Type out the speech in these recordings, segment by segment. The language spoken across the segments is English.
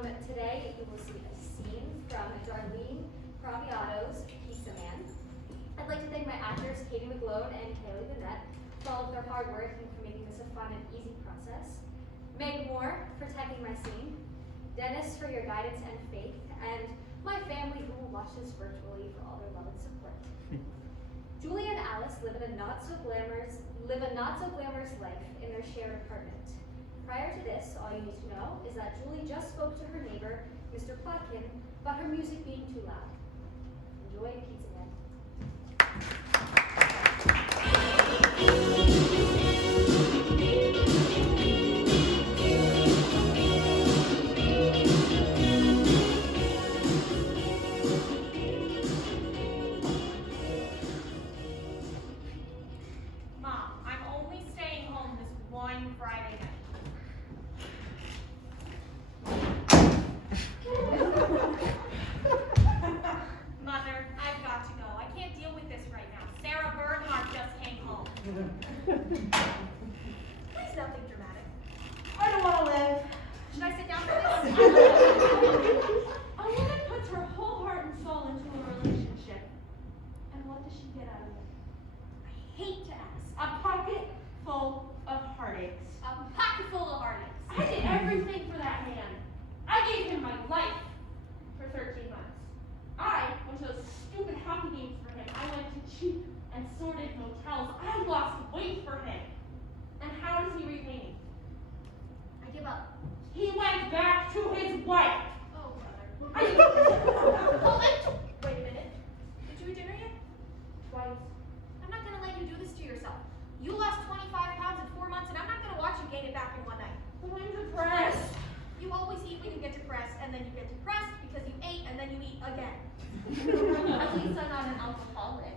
Today you will see a scene from Darlene Craviotto's Pizza Man. I'd like to thank my actors, Katie McGlone and Hayley Bonnett, for all of their hard work and for making this a fun and easy process. Meg Moore for tagging my scene, Dennis for your guidance and faith, and my family who will watch this virtually for all their love and support. Julie and Alice live a not so glamorous life in their shared apartment. Prior to this, all you need to know is that Julie just spoke to her neighbor, Mr. Plotkin, about her music being too loud. Enjoy Pizza Man. Mom, I'm only staying home this one Friday night. Mother, I've got to go. I can't deal with this right now. Sarah Bernhardt just came home. Please, nothing dramatic. I don't want to live. Should I sit down for this? A woman puts her whole heart and soul into a relationship. And what does she get out of it? I hate to ask. A pocket full of heartaches. A pocket full of heartaches. I did everything for that man. I gave him my life for 13 months. I went to those stupid hockey games for him. I went to cheap and sordid motels. I lost weight for him. And how does he repay me? I give up. He went back to his wife. Oh, brother. Hold it! Wait a minute. Did you eat dinner yet? Twice. I'm not going to let you do this to yourself. You lost 25 pounds in 4 months, and I'm not going to watch you gain it back in one night. But I'm depressed. You always eat when you get depressed, and then you get depressed because you ate, and then you eat again. At least I'm not an alcoholic.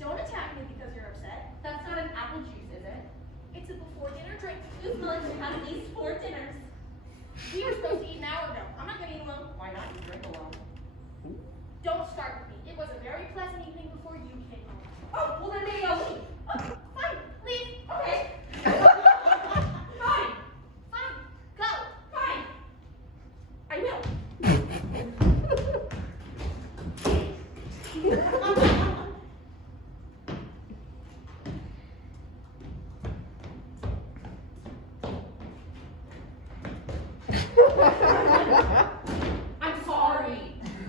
Don't attack me because you're upset. That's not an apple juice, is it? It's a before dinner drink. You smell like you had at least 4 dinners. We were supposed to eat an hour ago. I'm not going to eat alone. Why not? You drink alone. Don't start with me. It was a very pleasant evening before you came home. Oh, well then maybe I'll leave. Oh, fine. Leave. Okay. Fine. Fine. Go. Fine. I will. I'm sorry.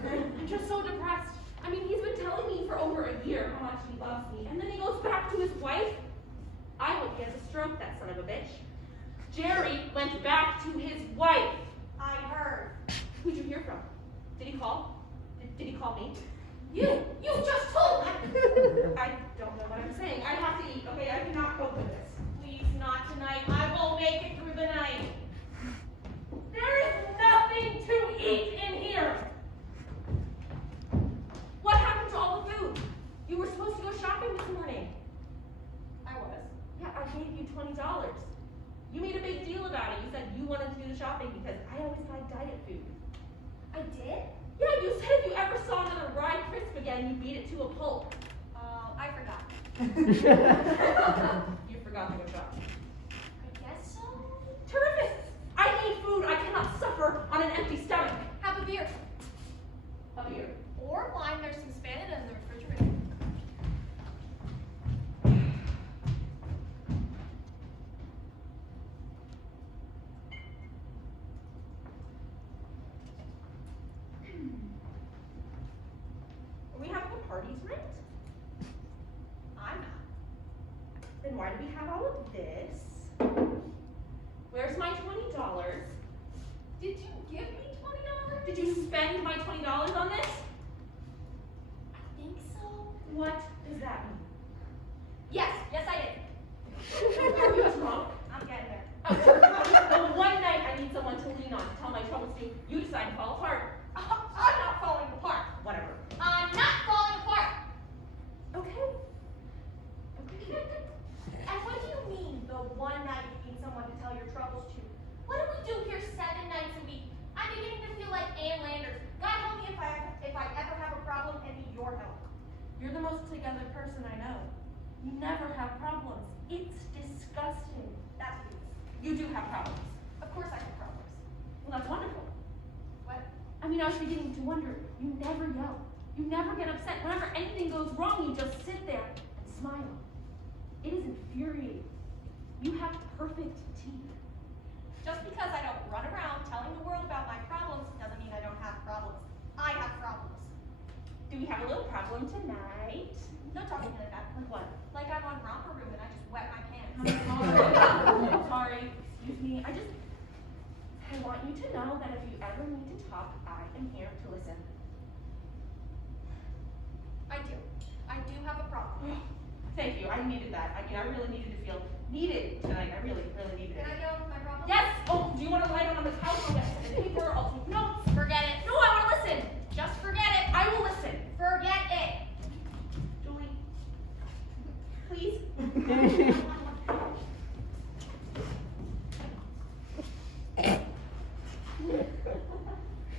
I'm just so depressed. I mean, he's been telling me for over a year how much he loves me, and then he goes back to his wife. I hope he has a stroke, that son of a bitch. Jerry went back to his wife. I heard. Who'd you hear from? Did he call? Did he call me? You just told me. I don't know what I'm saying. I have to eat, okay? I cannot cope with this. Please, not tonight. I won't make it through the night. There is nothing to eat in here. What happened to all the food? You were supposed to go shopping this morning. I was. Yeah, I gave you $20. You made a big deal about it. You said you wanted to do the shopping because I always buy diet food. I did? Yeah, you said if you ever saw another Rye Crisp again, you beat it to a pulp. I forgot. You forgot to go shopping. I guess so. Terrific! I need food. I cannot suffer on an empty stomach. Have a beer. A beer. Or wine. There's some Spanida in the refrigerator. Are we having a party tonight? I'm not. Then why do we have all of this? Where's my $20? Did you give me $20? Did you spend my $20 on this? I think so. What does that mean? Yes, I did. Are you drunk? I'm getting there. The one night I need someone to lean on to tell my troubles to, you decide to fall apart. I'm not falling apart. Whatever. I'm not falling apart. Okay. And what do you mean, the one night you need someone to tell your troubles to? What do we do here 7 nights a week? I'm beginning to feel like Ann Landers. God help me if I ever have a problem and need your help. You're the most together person I know. You never have problems. It's disgusting. That's you. You do have problems. Of course I have problems. Well, that's wonderful. I was beginning to wonder, you never yell. You never get upset. Whenever anything goes wrong, you just sit there and smile. It is infuriating. You have perfect teeth. Just because I don't run around telling the world about my problems doesn't mean I don't have problems. I have problems. Do we have a little problem tonight? Don't talk to me like that. Like what? Like I'm on romper room and I just wet my pants. I'm sorry. Excuse me. I want you to know that if you ever need to talk, I am here to listen. I do have a problem. Thank you. I needed that. I really needed to feel needed tonight. I really, really needed Can I it. get on with my problem? Yes! Oh, do you want to lie down on the couch? I'll get pen and paper. I'll take notes. Forget it. No, I want to listen. Just forget it. I will listen. Forget it. Julie, please.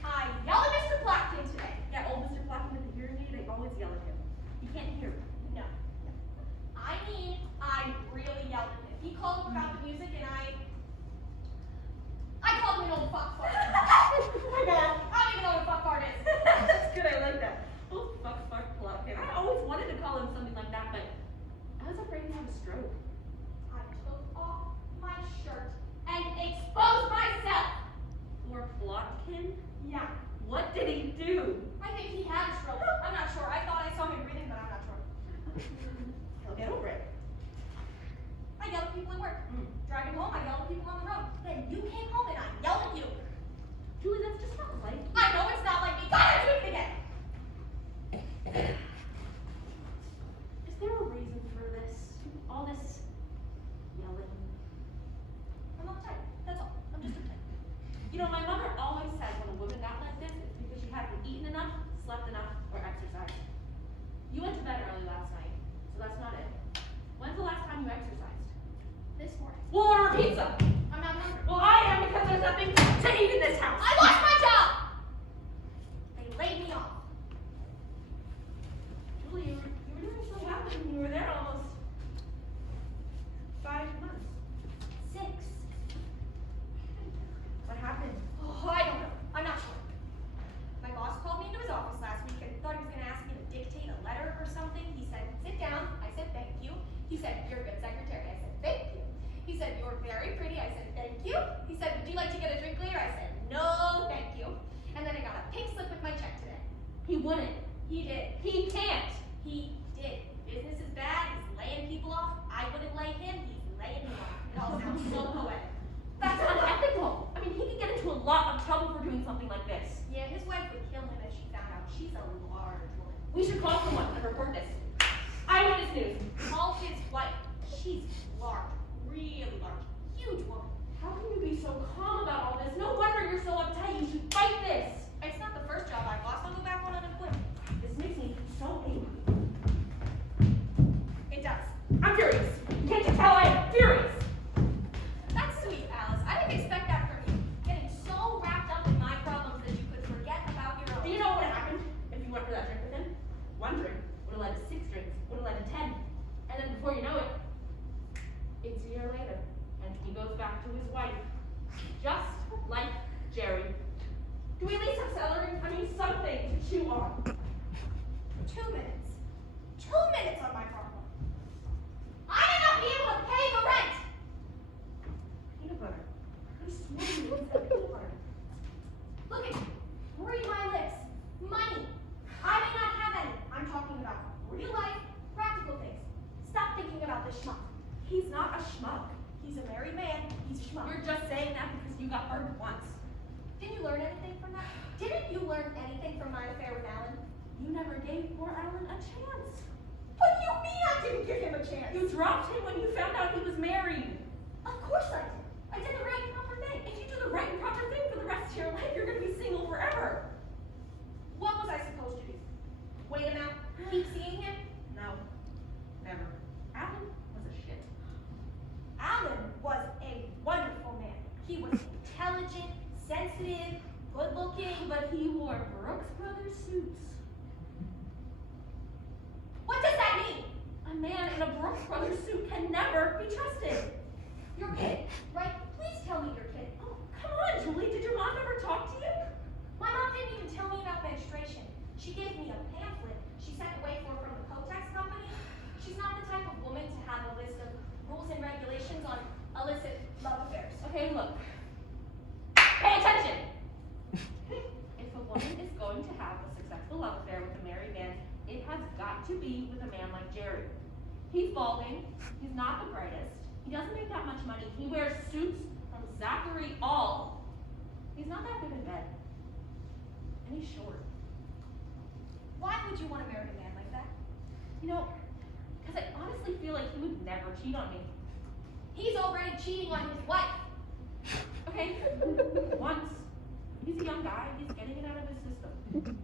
I yelled at Mr. Blackton today. Yeah, old Mr. Blackman with the hearing aid, I always yell at him. He can't hear. No. I mean, I really yelled at him. He called about the music and I called him an old fuck fart. My God. I don't even know what a fuck fart is. That's good, I like that. Oh, fuck, Blackman. I always wanted to call him something like that, but I was afraid he'd have a stroke. I took off my shirt and exposed myself. Poor Plotkin? Yeah. What did he do? I think he had a stroke. I'm not sure. I thought I saw him breathing, but I'm not sure. He'll get over it. I yelled at people at work. Driving home, I yelled at people on the road. Then you came home and I yelled at you. Julie, that's just not like you. I know it's not like me. God, I'm doing it again. Is there a reason for this? All this yelling? I'm uptight. That's all. I'm just uptight. You know, my mother always says when a woman got like this, it's because she hadn't eaten enough, slept enough, or exercised. You went to bed early last night, so that's not it. When's the last time you exercised? This morning. We'll order a pizza. I'm not hungry. Well, I am because there's nothing to eat in this house. I lost my job. They laid me off. Julie, you were doing so well and you were there almost 5 months. 6. What happened? Oh, I don't know. I'm not sure. My boss called me into his office last week and thought he was going to ask me to dictate a letter or something. He said, sit down. I said, thank you. He said, you're a good secretary. I said, thank you. He said, you're very pretty. I said, thank you. He said, would you like to get a drink later? I said, no, thank you. And then I got a pink slip with my check today. He wouldn't. He did. He can't. He did. Business is bad. He's laying people off. I wouldn't lay him. He's laying me off. It all sounds so poetic. That's unethical. I mean, he could get into a lot of trouble for doing something like this. Yeah, his wife would kill him if she found out. She's a large woman. We should call someone and report this. Eyewitness news. Call his wife. She's large. Really large. Huge woman. How can you be so calm about all this? No wonder you're so uptight. You should fight this. It's not the first job I've lost. I'll go back on unemployment. This makes me so angry. It does. I'm furious. Can't you tell I am furious? That's sweet, Alice. I didn't expect that from you. Getting so wrapped up in my problems that you could forget about your own. Do you know what would have happened if you went for that drink with him? 1 drink would have led to 6 drinks, would have led to 10. And then before you know it, it's a year later, and he goes back to his wife. Just like Jerry. Do we at least have celery? I mean, something to chew on. 2 minutes. 2 minutes on my problem. I may not be able to pay the rent. Peanut butter. I swear you didn't say peanut butter. Look at me. Read my lips. Money. I may not have any. I'm talking about real life, practical things. Stop thinking about this schmuck. He's not a schmuck. He's a married man. He's a schmuck. You're just saying that because you got burned once. Didn't you learn anything from that? Didn't you learn anything from my affair with Alan? You never gave poor Alan a chance. What do you mean I didn't give him a chance? You dropped him when you found out he was married. Of course I did. I did the right and proper thing. If you do the right and proper thing for the rest of your life, you're going to be single forever. What was I supposed to do? Wait him out? Keep seeing him? No, never. Alan was a shit. Alan was a wonderful man. He was intelligent, sensitive, good looking. But he wore Brooks Brothers suits. What does that mean? A man in a Brooks Brothers suit can never be trusted. You're kidding, right? Please tell me you're kidding. Oh, come on, Julie. Did your mom ever talk to you? My mom didn't even tell He's balding. He's not the brightest. He doesn't make that much money. He wears suits from Zachary All. He's not that good in bed. And he's short. Why would you want to marry a man like that? You know, because I honestly feel like he would never cheat on me. He's already cheating on his wife. Okay? Once. He's a young guy. He's getting it out of his system.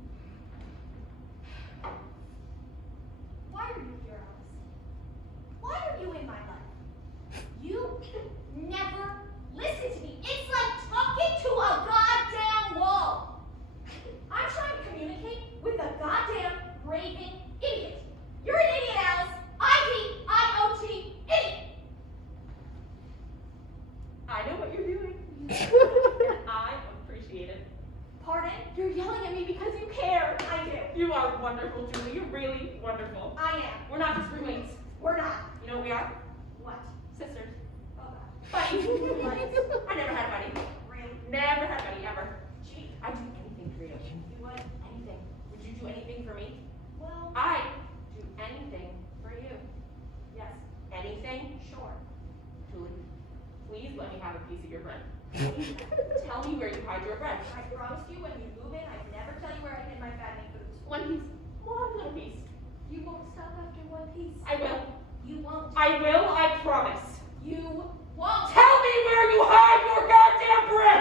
Why are you here, Alice? Why are you in my life? You never listen to me. It's like talking to a goddamn wall. I'm trying to communicate with a goddamn raving idiot. You're an idiot, Alice. I-D-I-O-T, idiot. I know what you're doing. And I appreciate it. Pardon? You're yelling at me because you care. I do. You are wonderful, Julie. You're really wonderful. I am. We're not just roommates. We're not. You know what we are? What? Sisters. Oh, God. Buddies. Buddies. I never had a buddy. Really? Never had a buddy, ever. Gee. I'd do anything for you. You would? Anything. Would you do anything for me? Well, I'd do anything for you. Yes. Anything? sure. Julie, please let me have a piece of your bread. Tell me where you hide your bread. I promised you when you move in, I'd never tell you where I hid my fattening foods. One piece. One little piece. You won't stop after one piece. I will. You won't. I will, I promise. You won't. Tell me where you hide your goddamn bread!